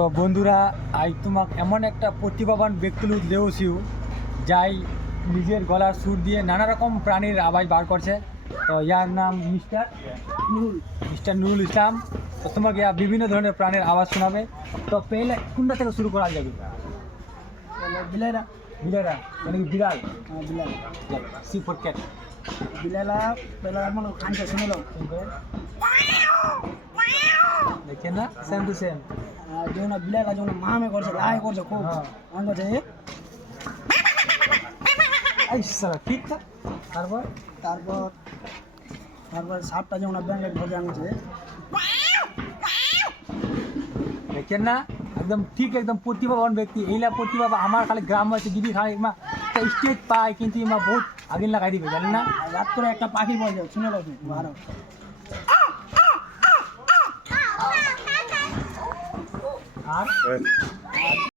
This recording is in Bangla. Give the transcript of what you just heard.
তো বন্ধুরা আজ তোমাক এমন একটা প্রতিভাবান ব্যক্তি দেওছিও যাই নিজের গলার সুর দিয়ে নানা রকম প্রাণীর আওয়াজ বার করছে। তো ইয়ার নাম মিস্টার নুরুল ইসলাম। তো তোমাকে বিভিন্ন ধরনের প্রাণীর আওয়াজ শোনাবে। তো পেলে কোনটা থেকে শুরু করা যাবে? बिलेला বিড়ারা মানে কি বিড়াল? बिलेला সি ফর ক্যাট। बिलेला पहला मन कान से सुन लो দেখেন না, সেম টু সেম। जो ना बिलेला जो ना मां में कर से लाए कर से खूब हाँ। अंग से এই সালা ঠিক না। তারপর তারপর তারপর সাপটা যেমন ব্যাঙ্গেট ভরে আনছে দেখেন না, একদম ঠিক, একদম প্রতিভাবান ব্যক্তি। এইলা প্রতিভা আমার খালি গ্রাম আছে যদি খালি একটা স্টেজ পায়, কিন্তু ইমা বহুত আগে লাগাই দিবে, জানেন না? আর রাত করে একটা পাখি বলে যাও শুনে লো ভালো আর